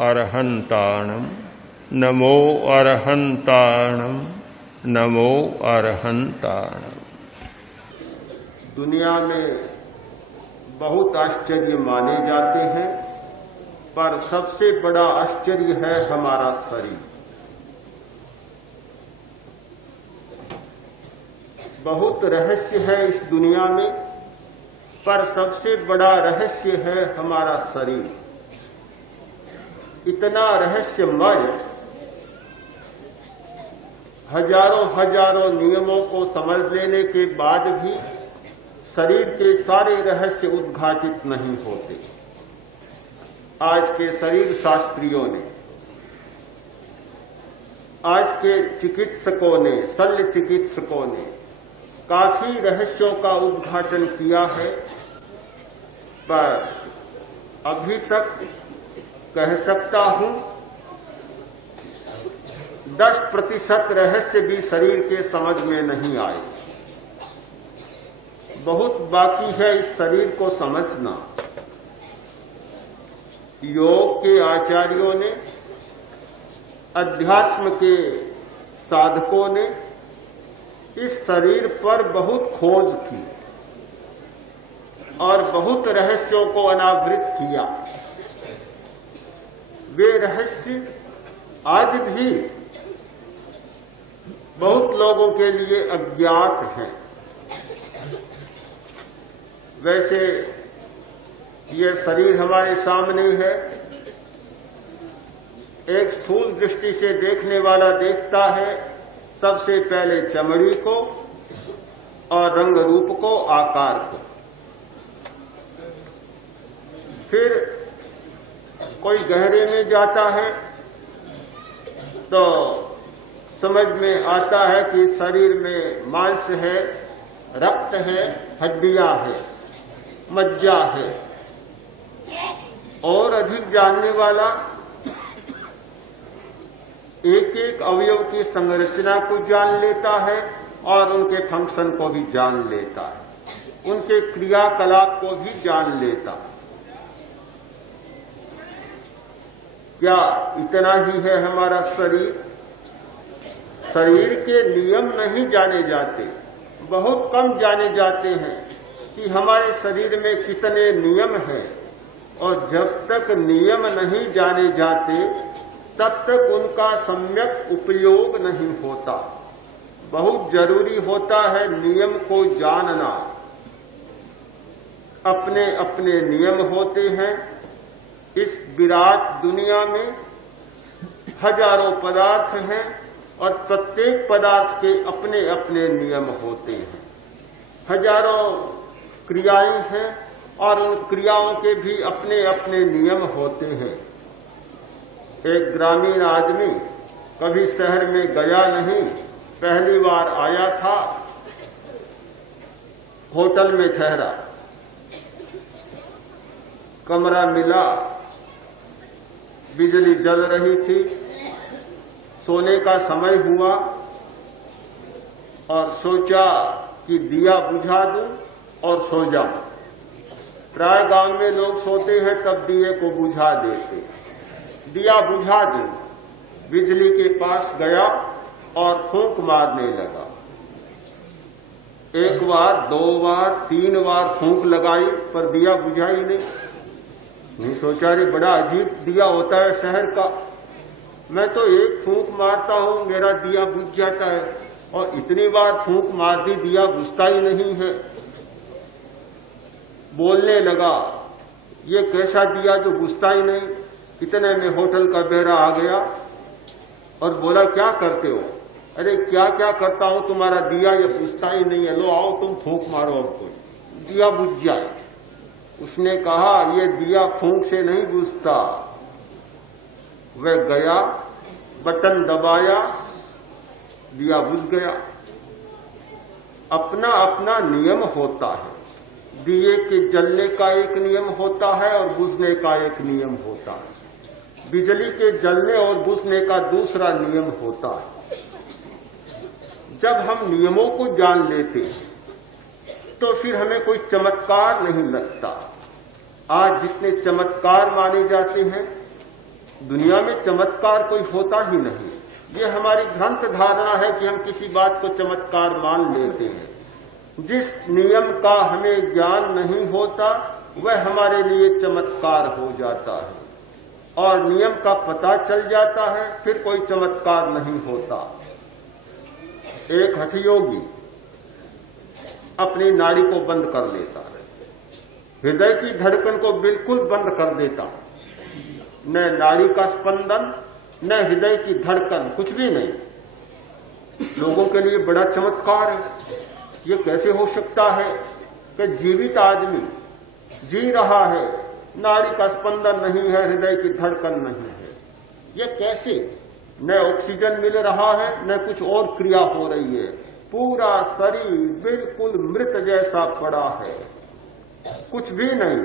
अरहन्ताणम् नमो अरहन्ताणम् नमो अरहन्ताणम्। दुनिया में बहुत आश्चर्य माने जाते हैं, पर सबसे बड़ा आश्चर्य है हमारा शरीर। बहुत रहस्य है इस दुनिया में, पर सबसे बड़ा रहस्य है हमारा शरीर। इतना रहस्यमय, हजारों हजारों नियमों को समझ लेने के बाद भी शरीर के सारे रहस्य उद्घाटित नहीं होते। आज के शरीर शास्त्रियों ने, आज के चिकित्सकों ने, शल्य चिकित्सकों ने काफी रहस्यों का उद्घाटन किया है, पर अभी तक कह सकता हूं 10% रहस्य भी शरीर के समझ में नहीं आए। बहुत बाकी है इस शरीर को समझना। योग के आचार्यों ने, अध्यात्म के साधकों ने इस शरीर पर बहुत खोज की और बहुत रहस्यों को अनावृत किया। वे रहस्य आज भी बहुत लोगों के लिए अज्ञात हैं। वैसे ये शरीर हमारे सामने है। एक स्थूल दृष्टि से देखने वाला देखता है सबसे पहले चमड़ी को और रंग रूप को, आकार को। फिर कोई गहरे में जाता है तो समझ में आता है कि शरीर में मांस है, रक्त है, हड्डियां है, मज्जा है। और अधिक जानने वाला एक एक अवयव की संरचना को जान लेता है और उनके फंक्शन को भी जान लेता है, उनके क्रियाकलाप को भी जान लेता है। क्या इतना ही है हमारा शरीर? शरीर के नियम नहीं जाने जाते, बहुत कम जाने जाते हैं कि हमारे शरीर में कितने नियम हैं। और जब तक नियम नहीं जाने जाते तब तक उनका सम्यक उपयोग नहीं होता। बहुत जरूरी होता है नियम को जानना। अपने अपने नियम होते हैं। इस विराट दुनिया में हजारों पदार्थ हैं और प्रत्येक पदार्थ के अपने अपने नियम होते हैं। हजारों क्रियाएं हैं और उन क्रियाओं के भी अपने अपने नियम होते हैं। एक ग्रामीण आदमी कभी शहर में गया नहीं, पहली बार आया था, होटल में ठहरा, कमरा मिला, बिजली जल रही थी, सोने का समय हुआ और सोचा कि दिया बुझा दूं और सो जाऊं। प्राय गांव में लोग सोते हैं तब दिए को बुझा देते। दिया बुझा दूं, बिजली के पास गया और फूंक मारने लगा। एक बार, 2 बार, 3 बार फूंक लगाई पर दिया बुझा ही नहीं। सोचा रे बड़ा अजीब दिया होता है शहर का, मैं तो एक फूंक मारता हूं मेरा दिया बुझ जाता है और इतनी बार फूंक मार दी दिया बुझता ही नहीं है। बोलने लगा, ये कैसा दिया जो बुझता ही नहीं। इतने में होटल का बेहरा आ गया और बोला, क्या करते हो? अरे क्या क्या करता हूं, तुम्हारा दिया ये बुझता ही नहीं है, लो आओ तुम फूंक मारो, अब कोई दिया बुझ जाए। उसने कहा, ये दिया फूंक से नहीं बुझता। वह गया, बटन दबाया, दिया बुझ गया। अपना अपना नियम होता है। दिए के जलने का एक नियम होता है और बुझने का एक नियम होता है। बिजली के जलने और बुझने का दूसरा नियम होता है। जब हम नियमों को जान लेते हैं तो फिर हमें कोई चमत्कार नहीं लगता। आज जितने चमत्कार माने जाते हैं दुनिया में चमत्कार कोई होता ही नहीं। ये हमारी भ्रांत धारणा है कि हम किसी बात को चमत्कार मान लेते हैं। जिस नियम का हमें ज्ञान नहीं होता वह हमारे लिए चमत्कार हो जाता है, और नियम का पता चल जाता है फिर कोई चमत्कार नहीं होता। एक हठयोगी अपनी नाड़ी को बंद कर लेता है, हृदय की धड़कन को बिल्कुल बंद कर देता, न नाड़ी का स्पंदन न हृदय की धड़कन, कुछ भी नहीं। लोगों के लिए बड़ा चमत्कार है। ये कैसे हो सकता है कि जीवित आदमी जी रहा है, नाड़ी का स्पंदन नहीं है, हृदय की धड़कन नहीं है? ये कैसे? न ऑक्सीजन मिल रहा है न कुछ और क्रिया हो रही है, पूरा शरीर बिल्कुल मृत जैसा पड़ा है, कुछ भी नहीं।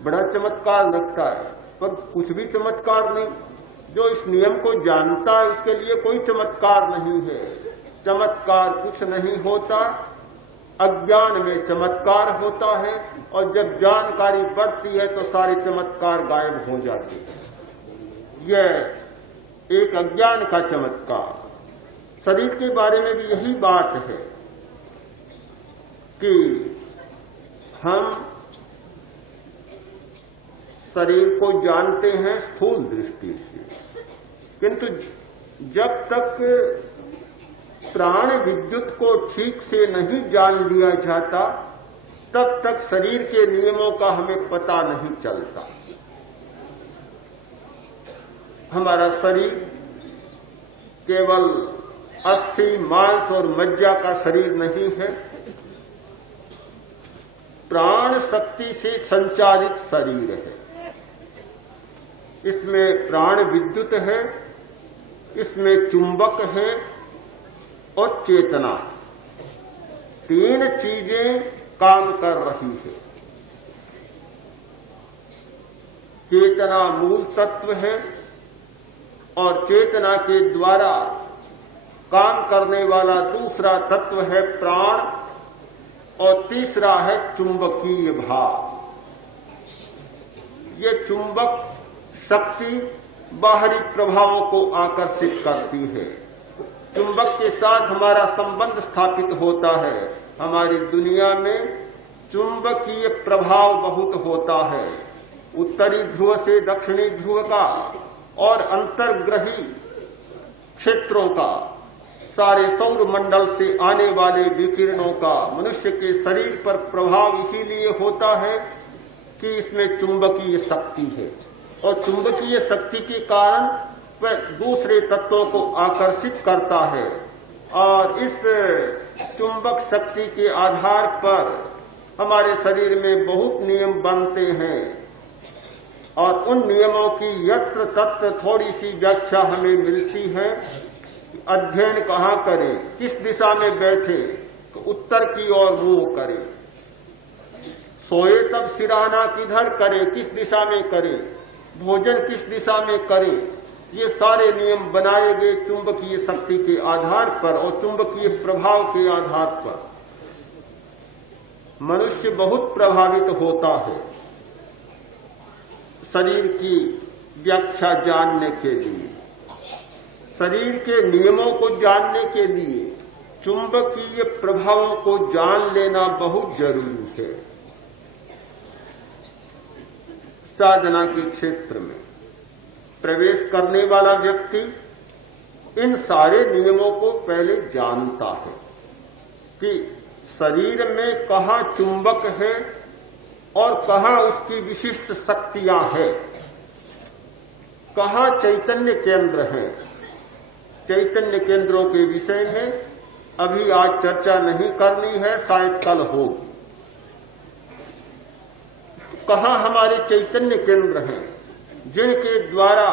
बड़ा चमत्कार लगता है, पर कुछ भी चमत्कार नहीं। जो इस नियम को जानता है उसके लिए कोई चमत्कार नहीं है। चमत्कार कुछ नहीं होता, अज्ञान में चमत्कार होता है, और जब जानकारी बढ़ती है तो सारे चमत्कार गायब हो जाते हैं। यह एक अज्ञान का चमत्कार। शरीर के बारे में भी यही बात है कि हम शरीर को जानते हैं स्थूल दृष्टि से, किंतु जब तक प्राण विद्युत को ठीक से नहीं जान लिया जाता तब तक शरीर के नियमों का हमें पता नहीं चलता। हमारा शरीर केवल अस्थि, मांस और मज्जा का शरीर नहीं है, प्राण शक्ति से संचालित शरीर है। इसमें प्राण विद्युत है, इसमें चुंबक है और चेतना, तीन चीजें काम कर रही है। चेतना मूल तत्व है और चेतना के द्वारा काम करने वाला दूसरा तत्व है प्राण, और तीसरा है चुंबकीय भाव। ये चुंबक शक्ति बाहरी प्रभावों को आकर्षित करती है। चुंबक के साथ हमारा संबंध स्थापित होता है। हमारी दुनिया में चुंबकीय प्रभाव बहुत होता है। उत्तरी ध्रुव से दक्षिणी ध्रुव का और अंतर्ग्रही क्षेत्रों का, सारे सौर मंडल से आने वाले विकिरणों का मनुष्य के शरीर पर प्रभाव इसीलिए होता है कि इसमें चुंबकीय शक्ति है, और चुंबकीय शक्ति के कारण वह दूसरे तत्वों को आकर्षित करता है, और इस चुंबक शक्ति के आधार पर हमारे शरीर में बहुत नियम बनते हैं, और उन नियमों की यत्र तत्र थोड़ी सी व्याख्या हमें मिलती है। अध्ययन कहाँ करें, किस दिशा में बैठे तो उत्तर की ओर मुंह करें, सोए तब सिरहाना किधर करें, किस दिशा में करें, भोजन किस दिशा में करें, ये सारे नियम बनाए गए चुंबकीय शक्ति के आधार पर और चुंबकीय प्रभाव के आधार पर। मनुष्य बहुत प्रभावित होता है शरीर की व्याख्या जानने के लिए, शरीर के नियमों को जानने के लिए चुंबकीय प्रभावों को जान लेना बहुत जरूरी है। साधना के क्षेत्र में प्रवेश करने वाला व्यक्ति इन सारे नियमों को पहले जानता है कि शरीर में कहाँ चुंबक है और कहाँ उसकी विशिष्ट शक्तियां हैं, कहाँ चैतन्य केंद्र हैं। चैतन्य केंद्रों के विषय में अभी आज चर्चा नहीं करनी है, शायद कल होगी। कहाँ हमारे चैतन्य केंद्र हैं जिनके द्वारा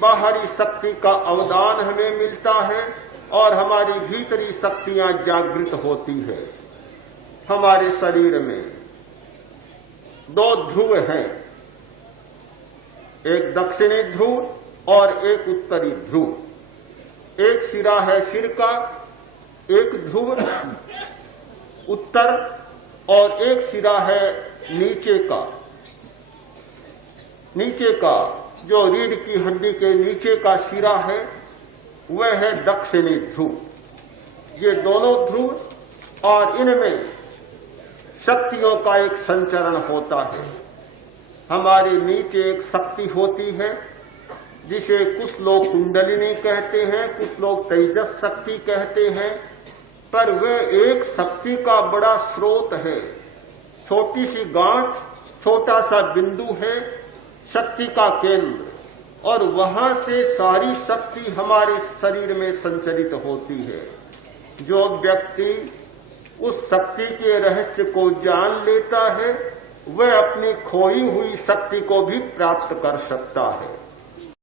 बाहरी शक्ति का अवदान हमें मिलता है और हमारी भीतरी शक्तियां जागृत होती है। हमारे शरीर में दो ध्रुव हैं, एक दक्षिणी ध्रुव और एक उत्तरी ध्रुव। एक सिरा है सिर का, एक ध्रुव उत्तर और एक सिरा है नीचे का। नीचे का जो रीढ़ की हड्डी के नीचे का सिरा है वह है दक्षिणी ध्रुव। ये दोनों ध्रुव और इनमें शक्तियों का एक संचरण होता है। हमारे नीचे एक शक्ति होती है जिसे कुछ लोग कुंडलिनी कहते हैं, कुछ लोग तेजस शक्ति कहते हैं, पर वह एक शक्ति का बड़ा स्रोत है। छोटी सी गांठ, छोटा सा बिंदु है शक्ति का केंद्र, और वहां से सारी शक्ति हमारे शरीर में संचरित होती है। जो व्यक्ति उस शक्ति के रहस्य को जान लेता है वह अपनी खोई हुई शक्ति को भी प्राप्त कर सकता है।